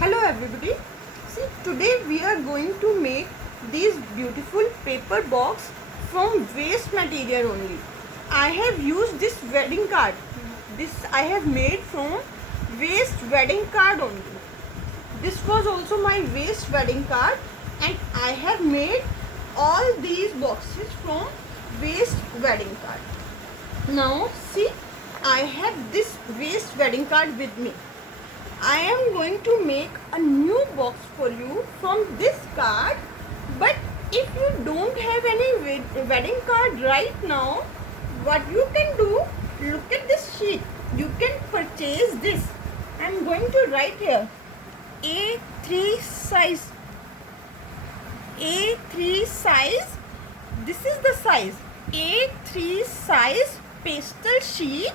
Hello everybody. See, today we are going to make these beautiful paper box from waste material only. I have used this wedding card. This I have made from waste wedding card only. This was also my waste wedding card, and I have made all these boxes from waste wedding card. Now see, I have this waste wedding card with me. I am going to make a new box for you from this card, but if you don't have any wedding card right now, what you can do, look at this sheet. You can purchase this. I am going to write here A3 size. A3 size. This is the size. A3 size pastel sheet.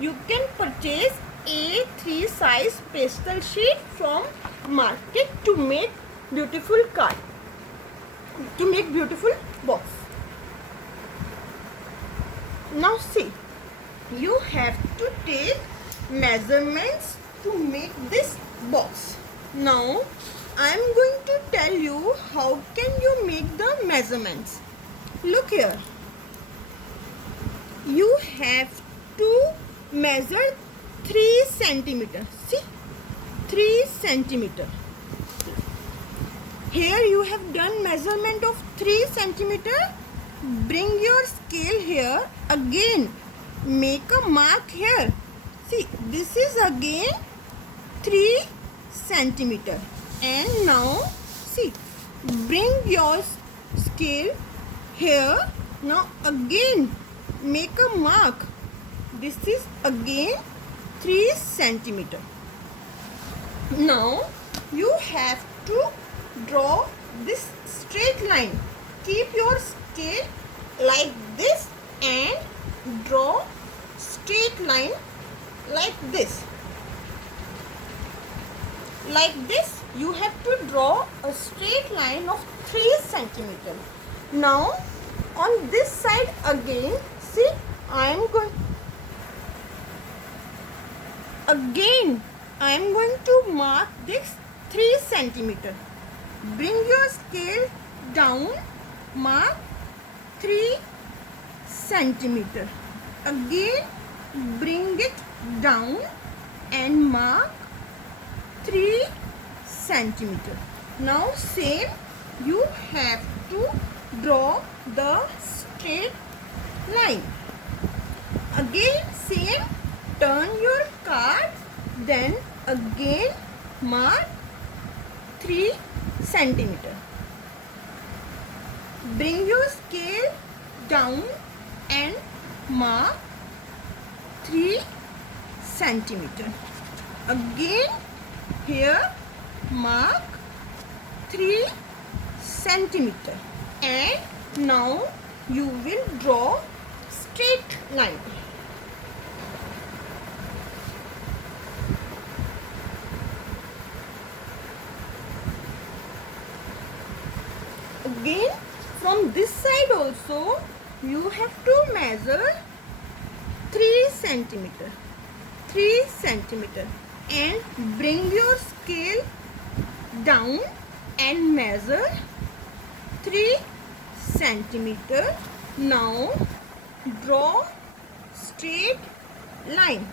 You can purchase A3 size pastel sheet from market to make beautiful card, to make beautiful box. Now see, you have to take measurements to make this box. Now I am going to tell you how can you make the measurements. Look here, you have to measure 3 centimeter. See, 3 centimeter. Here you have done measurement of 3 centimeter. Bring your scale here. Again make a mark here. See, this is again 3 centimeter. And now see, bring your scale here. Now again make a mark. This is again 3 centimeter. Now you have to draw this straight line. Keep your scale like this and draw straight line like this. Like this you have to draw a straight line of 3 centimeter. Now on this side again, see, I am going to mark this 3 centimeter. Bring your scale down, mark 3 centimeter. Again bring it down and mark 3 centimeter. Now same, you have to draw the straight line. Again same, turn your card, then again mark 3 centimeter. Bring your scale down and mark 3 centimeter. Again here mark 3 centimeter, and now you will draw straight line. Again from this side also you have to measure 3 centimeter. 3 centimeter, and bring your scale down and measure 3 centimeter. Now draw straight line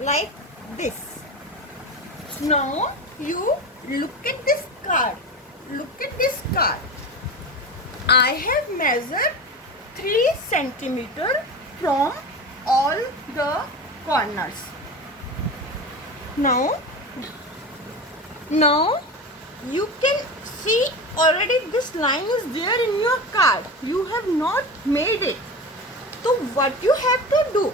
like this. Now you look at this card. Look at this card. I have measured 3 centimeter from all the corners. Now you can see already this line is there in your card. You have not made it. So what you have to do,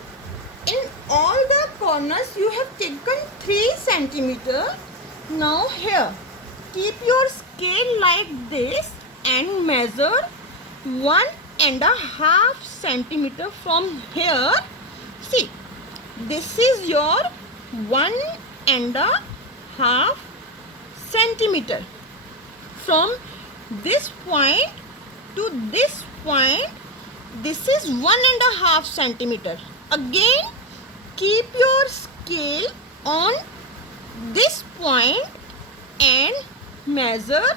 in all the corners you have taken 3 centimeter. Now here keep your scale like this and measure 1.5 centimeter from here. See, this is your 1.5 centimeter. From this point to this point, this is 1.5 centimeter. Again keep your scale on this point and measure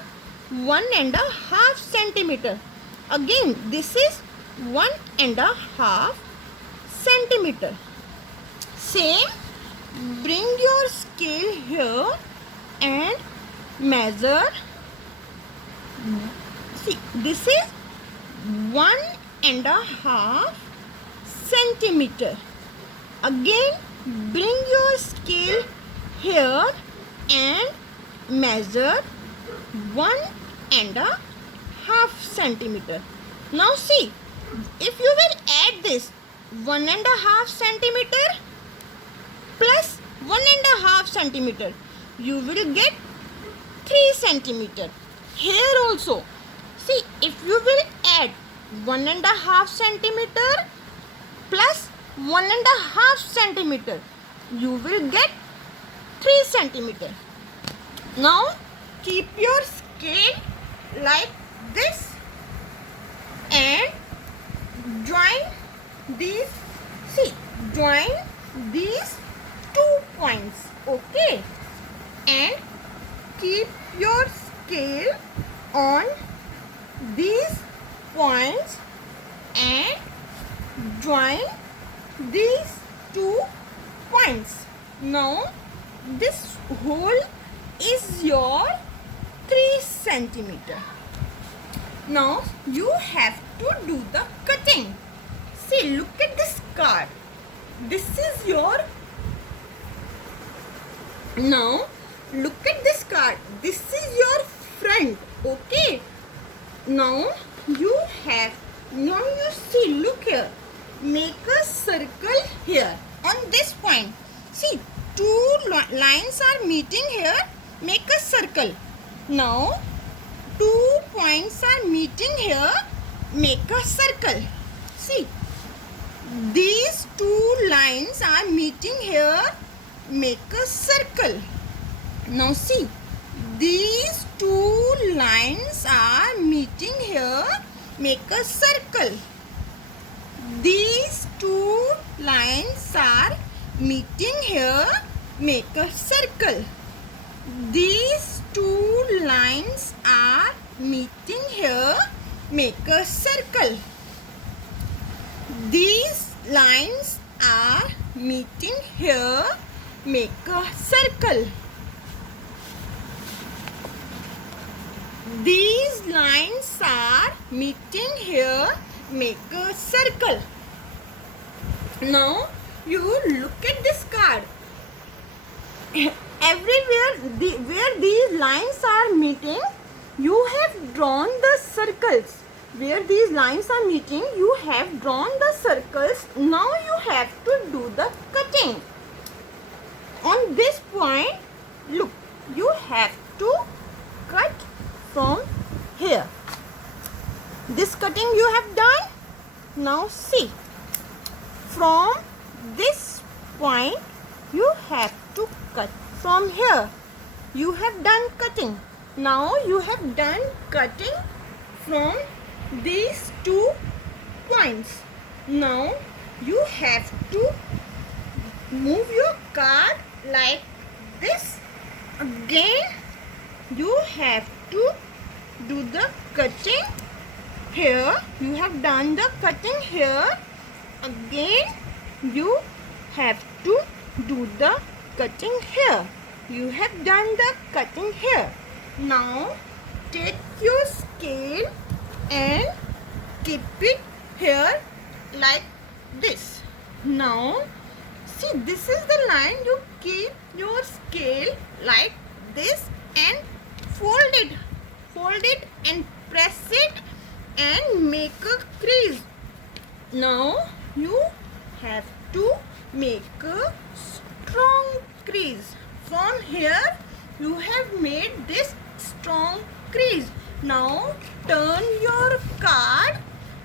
1.5 centimeter. Again, this is 1.5 centimeter. Same, bring your scale here and measure. See, this is 1.5 centimeter. Again, bring your scale here and measure 1.5 centimeter. Now see, if you will add this 1.5 centimeter plus 1.5 centimeter, you will get 3 centimeter. Here also, see, if you will add 1.5 centimeter plus 1.5 centimeter, you will get 3 centimeter. Now keep your scale like this and join these, see, join these 2 points, okay, and keep your scale on these points and join these 2 points. Now this hole is your 3 centimeter. Now you have to do the cutting. See, look at this card. This is your, now look at this card. This is your front, okay. Now you have, now you see, look here, make a circle here on this point. See, 2 lines are meeting here, make a circle. Now 2 points are meeting here, make a circle. See, these 2 lines are meeting here, make a circle. Now see, these 2 lines are meeting here, make a circle. These 2 lines are meeting here, make a circle. These 2 lines are meeting here, make a circle. These lines are meeting here, make a circle. These lines are meeting here, make a circle. Now you look at this card. Everywhere where these lines are meeting, you have drawn the circles. Where these lines are meeting, you have drawn the circles. Now you have to do the cutting. On this point, look, you have to cut from here. This cutting you have done. Now see, from this point you have to cut from here. You have done cutting. Now you have done cutting from these 2 points. Now you have to move your card like this. Again you have to do the cutting here. You have done the cutting here. Again you have to do the cutting here. You have done the cutting here. Now take your scale and keep it here like this. Now see, this is the line. You keep your scale like this and fold it and press it and make a crease. Now you have to make a strong crease. From here you have made this strong crease. Now turn your card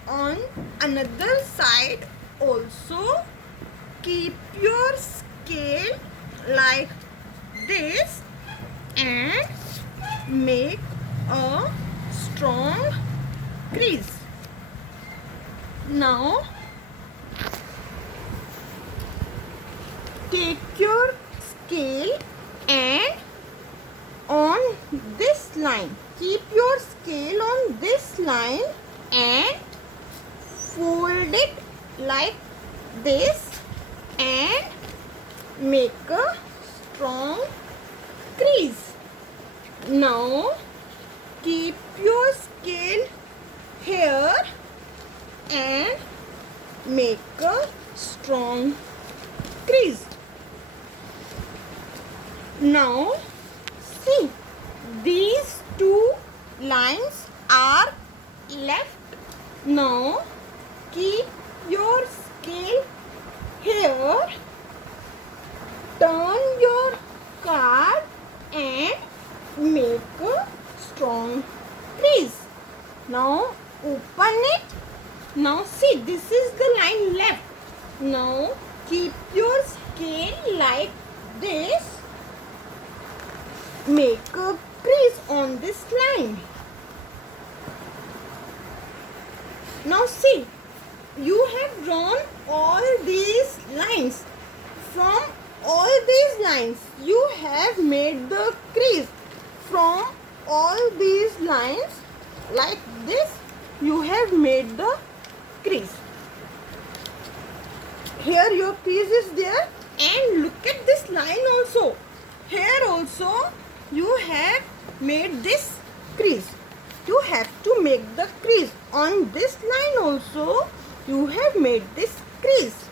on another side also. Keep your scale like this and make a strong crease. Now take your scale and on on this line. Keep your scale on this line and fold it like this and make a strong crease. Now keep your scale here and make a strong crease. Now see, these two lines are left. Now keep your scale here, turn your card and make a strong crease. Now open it. Now see, this is the line left. Now keep your scale like this. Make a crease on this line. Now see, you have drawn all these lines. From all these lines, you have made the crease. From all these lines, like this, you have made the crease. Here your crease is there, and look at this line also. Here also you have made this crease. You have to make the crease. On this line also you have made this crease.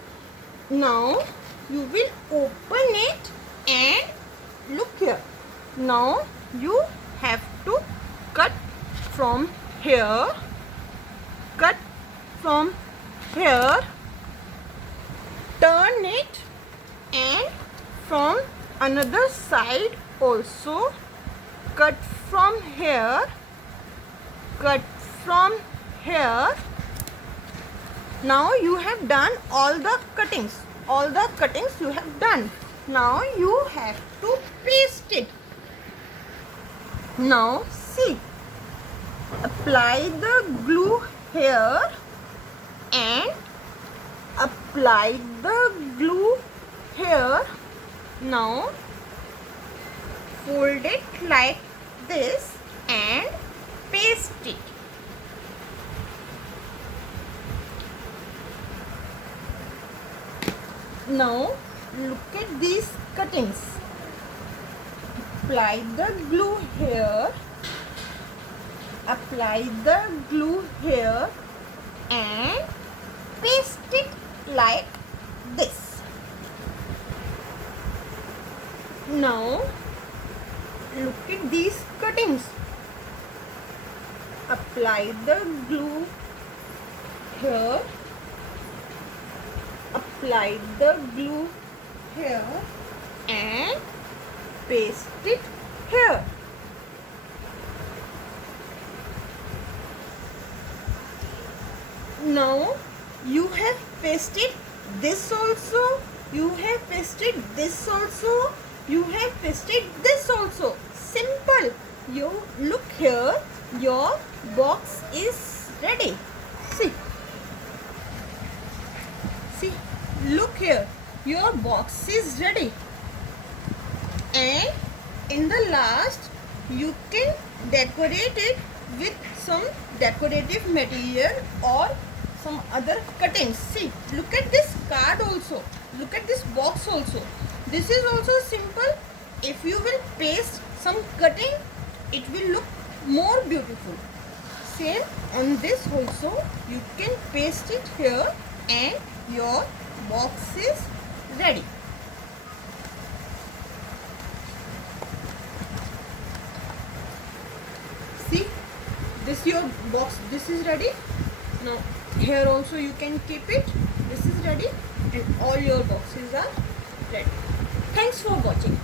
Now you will open it and look here. Now you have to cut from here, cut from here, turn it, and from another side also cut from here, cut from here. Now you have done all the cuttings. All the cuttings you have done. Now you have to paste it. Now see, apply the glue here and apply the glue here. Now fold it like this and paste it. Now look at these cuttings. Apply the glue here, apply the glue here and paste it like this. Now look at these cuttings. Apply the glue here, apply the glue here and paste it here. Now you have pasted this also, you have pasted this also, you have pasted this also. Simple. You look here, your box is ready. See, see, look here, your box is ready. And in the last you can decorate it with some decorative material or some other cuttings. See, look at this card also, look at this box also. This is also simple. If you will paste some cutting, it will look more beautiful. Same on this also, you can paste it here and your box is ready. See, this your box, this is ready. Now here also you can keep it. This is ready and all your boxes are ready. Thanks for watching.